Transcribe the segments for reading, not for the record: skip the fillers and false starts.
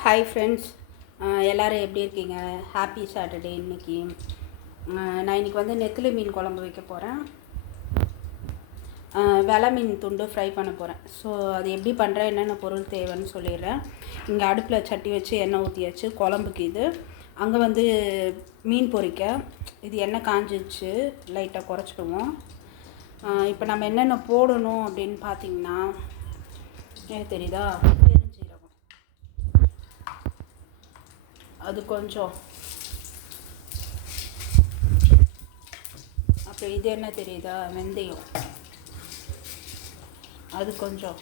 Hi friends, எல்லோரும் எப்படி இருக்கீங்க? Happy Saturday. இன்றைக்கி நான் இன்றைக்கி வந்து நெத்திலி மீன் குழம்பு வைக்க போகிறேன். வெலை மீன் துண்டு ஃப்ரை பண்ண போகிறேன். ஸோ அது எப்படி பண்ணுறேன், என்னென்ன பொருள் தேவைன்னு சொல்லிடுறேன். இங்கே அடுப்பில் சட்டி வச்சு எண்ணெய் ஊற்றியாச்சு குழம்புக்கு. இது அங்கே வந்து மீன் பொரிக்க இது எண்ணெய் காஞ்சிச்சு, லைட்டாக குறைச்சிடுவோம். இப்போ நம்ம என்னென்ன போடணும் அப்படின்னு பார்த்தீங்கன்னா, தெரியுதா, அது கொஞ்சம். அப்புறம் இது என்ன தெரியுதா, வெந்தயம், அது கொஞ்சம்.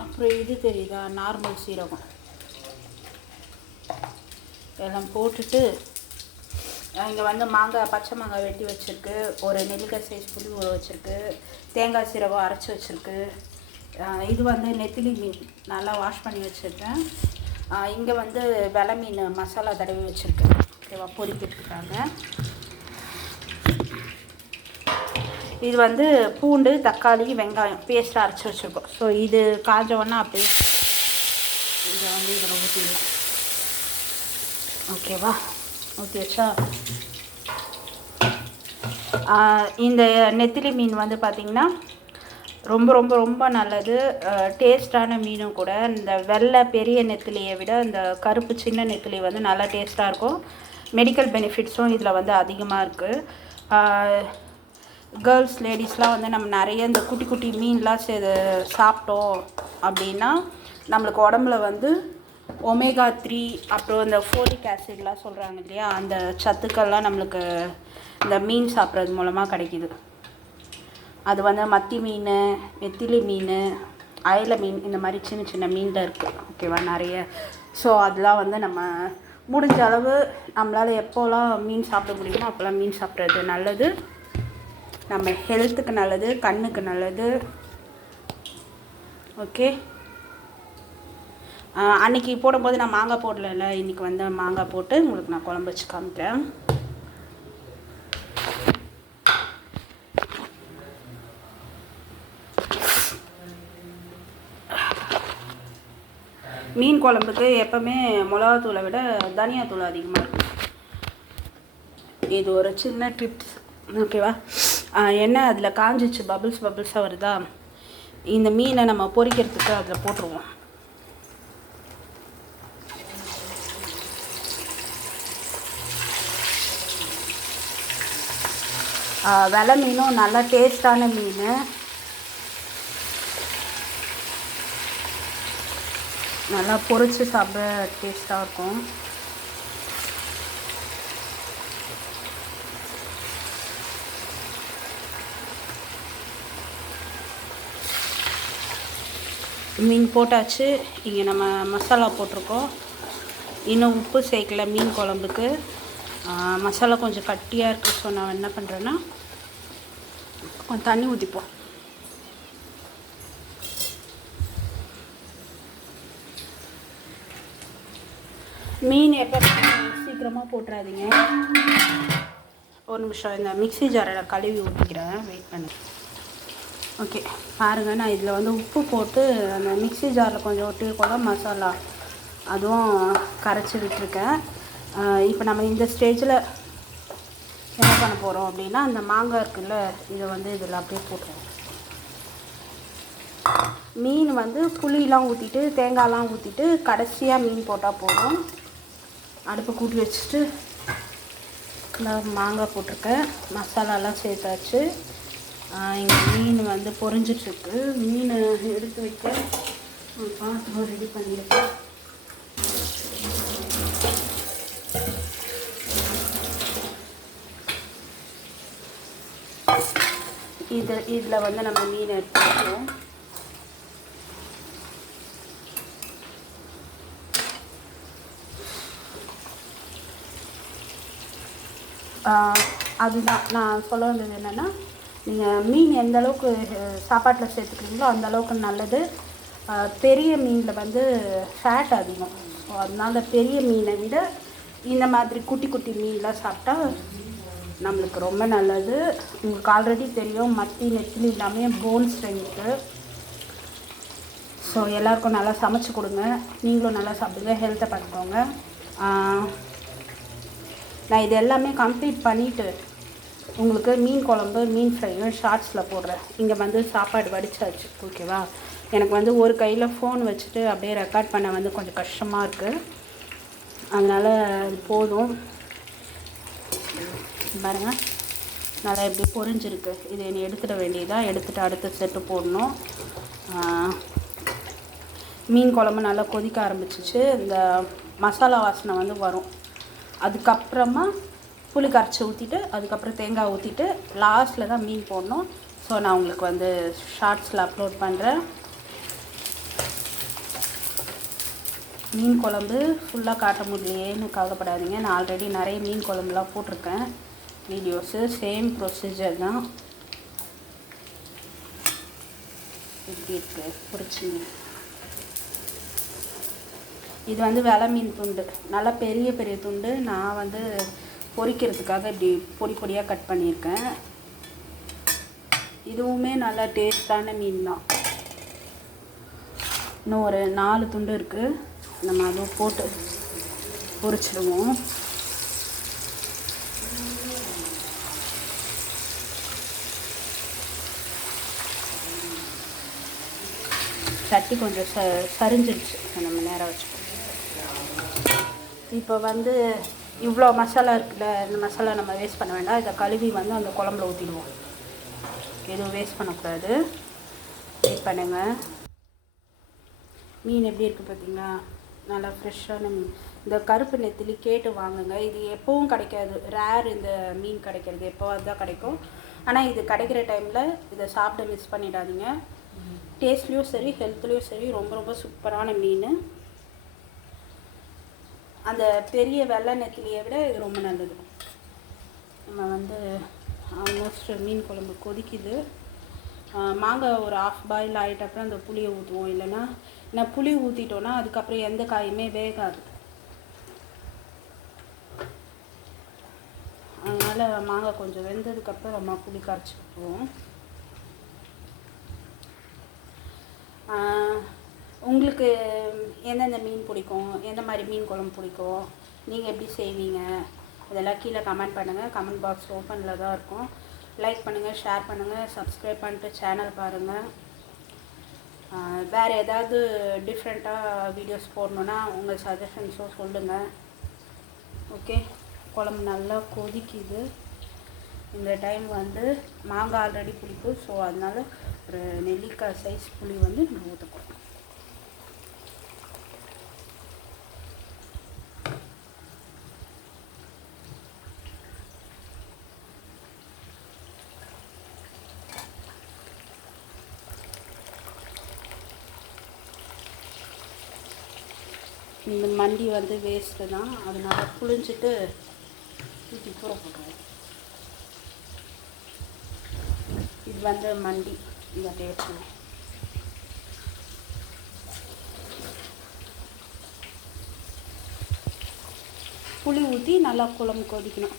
அப்புறம் இது தெரியுதா, நார்மல் சீரகம். எல்லாம் போட்டுட்டு இங்கே வந்து மாங்காய், பச்சை மாங்காய் வெட்டி வச்சுருக்கு, ஒரு நெல்லிக்காய் சைஸ் புளி ஊற வச்சுருக்கு, தேங்காய் சீரகம் அரைச்சி வச்சுருக்கு. இது வந்து நெத்திலி மீன் நல்லா வாஷ் பண்ணி வச்சுருக்கேன். இங்கே வந்து வெலை மீன் மசாலா தடவி வச்சுருக்கேன். ஓகேவா, பொரிக்கிட்டுருக்காங்க. இது வந்து பூண்டு, தக்காளி, வெங்காயம் பேஸ்ட்டாக அரைச்சி வச்சுருக்கோம். ஸோ இது காஞ்சவொன்னா அப்படியே இதை வந்து இதில் ஊற்றிடலாம். ஓகேவா, ஊற்றி வச்சா இந்த நெத்திலி மீன் வந்து பார்த்திங்கன்னா ரொம்ப ரொம்ப ரொம்ப நல்லது. டேஸ்டான மீனும் கூட. இந்த வெள்ளை பெரிய நெத்திலியை விட இந்த கருப்பு சின்ன நெத்திலி வந்து நல்லா டேஸ்ட்டாக இருக்கும். மெடிக்கல் பெனிஃபிட்ஸும் இதில் வந்து அதிகமாக இருக்குது. கேர்ள்ஸ், லேடிஸ்லாம் வந்து நம்ம நிறைய இந்த குட்டி குட்டி மீன்லாம் சாப்பிட்டோம் அப்படின்னா நம்மளுக்கு உடம்புல வந்து ஒமேகா 3 அப்புறம் இந்த ஃபோலிக் ஆசிட்லாம் சொல்கிறாங்க இல்லையா, அந்த சத்துக்கள்லாம் நம்மளுக்கு இந்த மீன் சாப்பிட்றது மூலமாக கிடைக்கிது. அது வந்து மத்தி மீன், நெத்திலி மீன், அயலை மீன், இந்த மாதிரி சின்ன சின்ன மீனில் இருக்குது. ஓகேவா, நிறைய. ஸோ அதெல்லாம் வந்து நம்ம முடிஞ்ச அளவு நம்மளால் எப்போலாம் மீன் சாப்பிட முடியுமோ அப்போல்லாம் மீன் சாப்பிட்றது நல்லது. நம்ம ஹெல்த்துக்கு நல்லது, கண்ணுக்கு நல்லது. ஓகே, அன்றைக்கி போடும்போது நான் மாங்காய் போடல, இன்றைக்கி வந்து மாங்காய் போட்டு உங்களுக்கு நான் குழம்பு வச்சு காமிக்கிறேன். மீன் குழம்புக்கு எப்போவுமே மிளகாத்தூளை விட தனியாத்தூள் அதிகமாக இருக்கும். இது ஒரு சின்ன டிப்ஸ். ஓகேவா, என்ன அதில் காஞ்சிச்சு, பபிள்ஸாக வருதா, இந்த மீனை நம்ம பொரிக்கிறதுக்கு அதில் போட்டுருவோம். வெலை மீனும் நல்லா டேஸ்டான மீன். நல்லா பொரிச்சு சாப்பிட டேஸ்ட்டாக இருக்கும். மீன் போட்டாச்சு. இங்கே நம்ம மசாலா போட்டிருக்கோம். இன்னும் உப்பு சேர்க்கல மீன் குழம்புக்கு. மசாலா கொஞ்சம் கட்டியாக இருக்குது. ஸோ நான் என்ன பண்ணுறேன்னா கொஞ்சம் தண்ணி ஊற்றிப்போம். மீன் எப்போ சீக்கிரமாக போட்டுறாதீங்க. ஒரு நிமிஷம் இந்த மிக்ஸி ஜாரில் கழுவி ஊற்றிக்கிறேன், வெயிட் பண்ணி. ஓகே, பாருங்கள், நான் இதில் வந்து உப்பு போட்டு அந்த மிக்ஸி ஜாரில் கொஞ்சம் ஒட்டியிருக்கோம் தான் மசாலா, அதுவும் கரைச்சி விட்டுருக்கேன். இப்போ நம்ம இந்த ஸ்டேஜில் என்ன பண்ண போகிறோம் அப்படின்னா, அந்த மாங்காய் இருக்குல்ல, இதை வந்து இதில் அப்படியே போட்டுருவோம். மீன் வந்து புளியெலாம் ஊற்றிட்டு தேங்காயெலாம் ஊற்றிட்டு கடைசியாக மீன் போட்டால் போதும். அடுப்பை கூட்டி வச்சுட்டு இந்த மாங்காய் போட்டிருக்கேன், மசாலாலாம் சேர்த்தாச்சு. இங்கே மீன் வந்து பொரிஞ்சிட்ருக்கு. மீன் எடுத்து வைக்க பாத்திரம் ரெடி பண்ணியிருக்கேன். இதில் வந்து நம்ம மீன் எடுத்துக்கிறோம். அதுதான் நான் சொல்ல வேண்டியது என்னென்னா, நீங்கள் மீன் எந்த அளவுக்கு சாப்பாட்டில் சேர்த்துக்கிறீங்களோ அந்த அளவுக்கு நல்லது. பெரிய மீனில் வந்து ஃபேட் அதிகம். ஸோ அதனால் பெரிய மீனை விட இந்த மாதிரி குட்டி குட்டி மீன்லாம் சாப்பிட்டா நம்மளுக்கு ரொம்ப நல்லது. உங்களுக்கு ஆல்ரெடி தெரியும், மத்தி நெத்திலி எல்லாமே போன் ஸ்ட்ரென்த்து. ஸோ எல்லாேருக்கும் நல்லா சமைச்சு கொடுங்க, நீங்களும் நல்லா சாப்பிடுங்க, ஹெல்த்தை பார்த்துக்கோங்க. நான் இது எல்லாமே கம்ப்ளீட் பண்ணிவிட்டு உங்களுக்கு மீன் குழம்பு மீன் ஃப்ரையும் ஷார்ட்ஸில் போடுறேன். இங்கே வந்து சாப்பாடு வடிச்சாச்சு, ஓகேவா? எனக்கு வந்து ஒரு கையில் ஃபோன் வச்சுட்டு அப்படியே ரெக்கார்ட் பண்ண வந்து கொஞ்சம் கஷ்டமாக இருக்குது, அதனால் அது போதும். பாருங்கள், நல்லா எப்படி பொரிஞ்சிருக்கு. இது என்னை எடுத்துட வேண்டியதாக, எடுத்துகிட்டு அடுத்த செட்டு போடணும். மீன் குழம்பு நல்லா கொதிக்க ஆரம்பிச்சிச்சு. இந்த மசாலா வாசனை வந்து வரும். அதுக்கப்புறமா புளி கரைச்சி ஊற்றிட்டு அதுக்கப்புறம் தேங்காய் ஊற்றிட்டு லாஸ்ட்டில் தான் மீன் போடணும். ஸோ நான் உங்களுக்கு வந்து ஷார்ட்ஸில் அப்லோட் பண்ணுறேன். மீன் குழம்பு ஃபுல்லாக காட்ட முடியலையேன்னு கவலைப்படாதீங்க. நான் ஆல்ரெடி நிறைய மீன் குழம்புலாம் போட்டிருக்கேன் வீடியோஸு. சேம் ப்ரொசீஜர் தான். எப்படி இருக்குது பிடிச்சிங்க? இது வந்து வெலை மீன் துண்டு, நல்லா பெரிய பெரிய துண்டு. நான் வந்து பொரிக்கிறதுக்காக இப்படி பொடி பொடியாக கட் பண்ணியிருக்கேன். இதுவுமே நல்லா டேஸ்டான மீன் தான். இன்னும் ஒரு 4 துண்டு இருக்குது, நம்ம அதுவும் போட்டு பொரிச்சிடுவோம். சட்டி கொஞ்சம் சரிஞ்சிடுச்சு, நம்ம நேரம் வச்சுப்போம். இப்போ வந்து இவ்வளோ மசாலா இருக்குல்ல, இந்த மசாலா நம்ம வேஸ்ட் பண்ண வேண்டாம். இதை கழுவி வந்து அந்த குழம்புல ஊற்றிடுவோம். எதுவும் வேஸ்ட் பண்ணக்கூடாது. வெயிட் பண்ணுங்கள். மீன் எப்படி இருக்குது பார்த்தீங்களா? நல்லா ஃப்ரெஷ்ஷான மீன். இந்த கருப்பு நெத்திலி கேட்டு வாங்குங்க. இது எப்போவும் கிடைக்காது, ரேர். இந்த மீன் கிடைக்கிறது எப்போவாது தான் கிடைக்கும். ஆனால் இது கிடைக்கிற டைமில் இதை சாப்பிட மிஸ் பண்ணிடாதீங்க. டேஸ்ட்லேயும் சரி ஹெல்த்லேயும் சரி ரொம்ப ரொம்ப சூப்பரான மீன். அந்த பெரிய வெள்ளை நெத்திலியை விட இது ரொம்ப நல்லது. நம்ம வந்து ஆல்மோஸ்ட் மீன் குழம்பு கொதிக்குது. மாங்காய் ஒரு ½ பாயில் ஆகிட்ட அப்புறம் அந்த புளியை ஊற்றுவோம். இல்லைன்னா நான் புளி ஊற்றிட்டோன்னா அதுக்கப்புறம் எந்த காயுமே வேகாது. அதனால் மாங்காய் கொஞ்சம் வெந்ததுக்கப்புறம் நம்ம புளி கரைச்சி ஊற்றுவோம். உங்களுக்கு எந்தெந்த மீன் பிடிக்கும், எந்த மாதிரி மீன் குழம்பு பிடிக்கும், நீங்கள் எப்படி செய்வீங்க, இதெல்லாம் கீழே கமெண்ட் பண்ணுங்கள். கமெண்ட் பாக்ஸ் ஓப்பனில் தான் இருக்கும். லைக் பண்ணுங்கள், ஷேர் பண்ணுங்கள், சப்ஸ்கிரைப் பண்ணிட்டு சேனல் பாருங்கள். வேறு ஏதாவது டிஃப்ரெண்ட்டாக வீடியோஸ் போடணுன்னா உங்கள் சஜஷன்ஸும் சொல்லுங்கள். ஓகே, குழம்பு நல்லா கொதிக்குது. இந்த டைம் வந்து மாங்காய் ஆல்ரெடி புளிப்பு, ஸோ அதனால் ஒரு நெல்லிக்காய் சைஸ் புளி வந்து நம்ம ஊற்றப்போம். இந்த மண்டி வந்து வேஸ்ட்டு தான், அதனால் புளிஞ்சிட்டு ஊற்றி தூர போட்டுருவோம். இது வந்து மண்டி, இந்த டேஸ்ட்டு. புளி ஊற்றி நல்லா குழம்பு கொதிக்கணும்.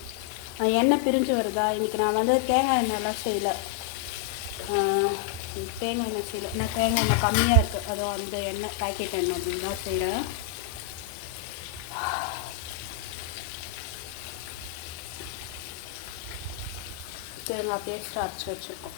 எண்ணெய் பிரிஞ்சு வருதா? இன்றைக்கி நான் வந்து தேங்காய் எண்ணெய்லாம் செய்யலை. தேங்காய் எண்ணெய் செய்யலை, நான் தேங்காய் எண்ணெய் கம்மியாக இருக்குது, அதுவும் அந்த எண்ணெய் பேக்கெட் எண்ணெய் அப்படின்னு தான் செய்கிறேன். தேங்காய் பேஸ்ட் அரைச்சி வச்சுருக்கோம்.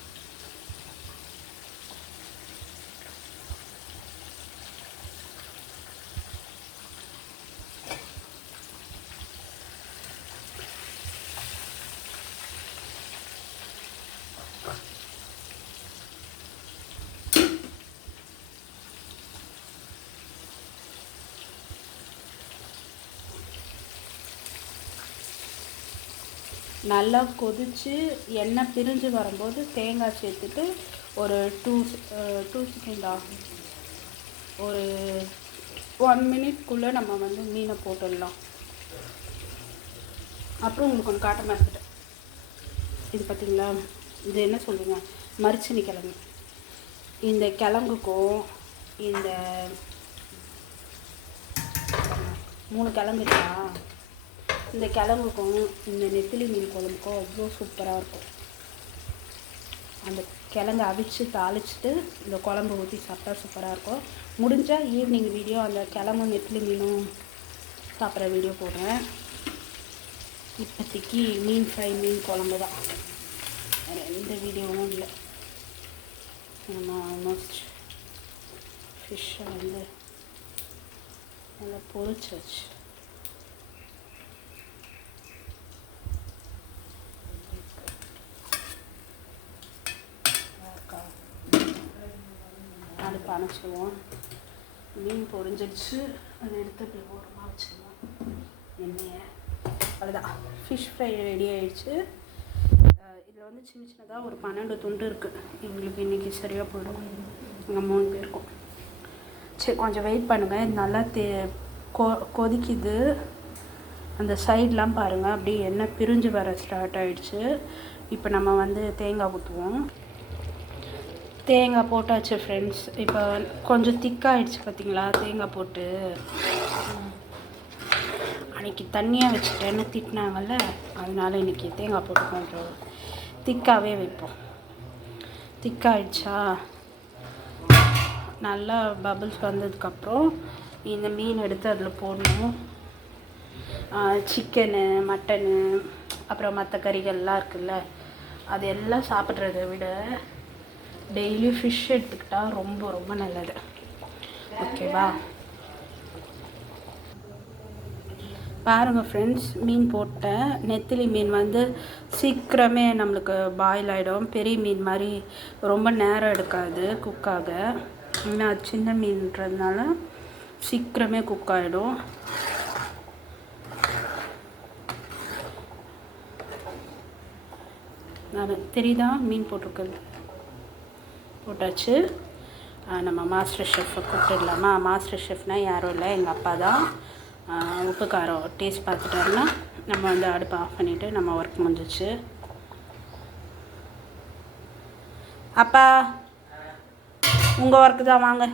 நல்லா கொதித்து எண்ணெய் பிரிஞ்சு வரும்போது தேங்காய் சேர்த்துட்டு ஒரு 2 செகண்ட் ஆகும், ஒரு 1 மினிட்குள்ளே நம்ம வந்து மீனை போட்டுடலாம். அப்புறம் உங்களுக்கு ஒன்று காட்ட மறந்துட்டேன். இது பார்த்திங்களா, இது என்ன சொல்லுங்க, மரிச்சினி கிழங்கு. இந்த கிழங்குக்கும் இந்த 3 கிழங்கு இருக்கா, இந்த கிழங்குக்கும் இந்த நெத்திலி மீன் குழம்புக்கும் அவ்வளோ சூப்பராக இருக்கும். அந்த கிழங்கு அவிச்சு தாளிச்சிட்டு இந்த குழம்பு ஊற்றி சாப்பிட்டா சூப்பராக இருக்கும். முடிஞ்சால் ஈவினிங் வீடியோ அந்த கிழங்கும் நெத்திலி மீனும் சாப்பிட்ற வீடியோ போடுறேன். இப்போதைக்கு மீன் ஃப்ரை மீன் குழம்பு தான், வேறு எந்த வீடியோவும் இல்லை. நம்ம ஆல்மோஸ்ட் ஃபிஷ்ஷை வந்து நல்லா பொரிச்சாச்சு. அடுப்பு அணைச்சிடுவோம். மீன் பொரிஞ்சிடுச்சு, அதை எடுத்து இப்படி ஓரமாக வச்சுருவோம் எண்ணெயை. அவ்வளோதான், ஃபிஷ் ஃப்ரை ரெடி ஆகிடுச்சு. இதில் வந்து சின்ன சின்னதாக ஒரு 12 துண்டு இருக்குது. எங்களுக்கு இன்றைக்கி சரியாக போயிடும், எங்கள் 3 பேருக்கும். சரி, கொஞ்சம் வெயிட் பண்ணுங்கள். இது நல்லா கொதிக்குது. அந்த சைட்லாம் பாருங்கள், அப்படியே எண்ணெய் பிரிஞ்சு வர ஸ்டார்ட் ஆகிடுச்சு. இப்போ நம்ம வந்து தேங்காய் ஊற்றுவோம். தேங்காய் போட்டாச்சு ஃப்ரெண்ட்ஸ். இப்போ கொஞ்சம் திக்காகிடுச்சு பார்த்தீங்களா தேங்காய் போட்டு. அன்றைக்கி தண்ணியாக வச்சுட்டேன்னு திட்டினாங்கல்ல, அதனால இன்றைக்கி தேங்காய் போட்டு கொஞ்சம் திக்காகவே வைப்போம். திக்காகிடுச்சா, நல்லா பபிள்ஸ் வந்ததுக்கப்புறம் இந்த மீன் எடுத்து அதில் போடணும். சிக்கனு, மட்டனு, அப்புறம் மற்ற கறிகள்லாம் இருக்குல்ல, அது எல்லாம் சாப்பிட்றத விட டெய்லி ஃபிஷ் எடுத்துக்கிட்டால் ரொம்ப ரொம்ப நல்லது. ஓகேவா? பாருங்கள் ஃப்ரெண்ட்ஸ், மீன் போட்டேன். நெத்திலி மீன் வந்து சீக்கிரமே நம்மளுக்கு பாயில் ஆகிடும். பெரிய மீன் மாதிரி ரொம்ப நேரம் எடுக்காது குக்காக. ஏன்னா அது சின்ன மீன்றதுனால சீக்கிரமே குக் ஆகிடும். தெரியுதா மீன் போட்டிருக்கிறது? போட்டாச்சு. நம்ம மாஸ்டர் ஷெஃப்பை கூப்பிட்டுடலாமா? மாஸ்டர் ஷெஃப்னால் யாரும் இல்லை, எங்கள் அப்பா தான். உப்பு காரம் டேஸ்ட் பார்த்துட்டோம்னா நம்ம வந்து அடுப்பை ஆஃப் பண்ணிவிட்டு நம்ம ஒர்க் முடிஞ்சிச்சு. அப்பா உங்கள் ஒர்க்கு தான், வாங்க.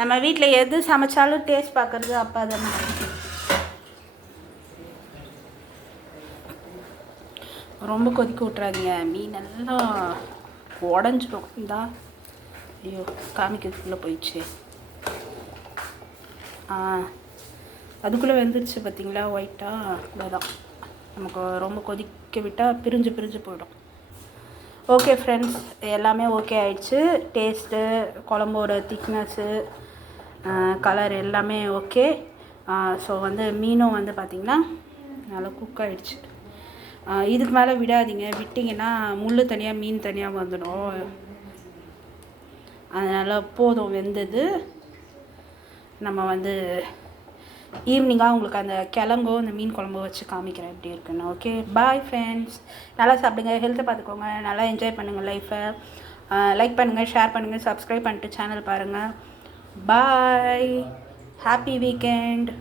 நம்ம வீட்டில் எது சமைச்சாலும் டேஸ்ட் பார்க்குறது அப்பா தானே. ரொம்ப கொதிக்க விட்றாதீங்க, மீனெல்லாம் உடஞ்சிடும். இந்தா, ஐயோ காமிக்கிறதுக்குள்ளே போயிடுச்சு. அதுக்குள்ளே வெந்துருச்சு பார்த்தீங்களா ஒயிட்டாக. அவ்வளோதான், நமக்கு ரொம்ப கொதிக்க விட்டால் பிரிஞ்சு போயிடும். ஓகே ஃப்ரெண்ட்ஸ், எல்லாமே ஓகே ஆயிடுச்சு. டேஸ்ட்டு, குழம்போட திக்னஸ்ஸு, கலர் எல்லாமே ஓகே. ஸோ வந்து மீனும் வந்து பார்த்திங்கன்னா நல்லா குக் ஆகிடுச்சு. இதுக்கு மேலே விடாதீங்க, விட்டிங்கன்னா முள் தனியாக மீன் தனியாக வந்துடும். அதனால் போதும் வெந்தது. நம்ம வந்து ஈவினிங்காக உங்களுக்கு அந்த கிழங்கோ அந்த மீன் குழம்போ வச்சு காமிக்கிறேன் எப்படி இருக்குன்னு. Okay, bye friends. நல்லா சாப்பிடுங்க, ஹெல்த்தை பார்த்துக்கோங்க, நல்லா என்ஜாய் பண்ணுங்கள் லைஃப்பை. லைக் பண்ணுங்கள், ஷேர் பண்ணுங்கள், சப்ஸ்கிரைப் பண்ணிட்டு சேனல் பாருங்கள். பாய், ஹாப்பி வீக்கெண்ட்.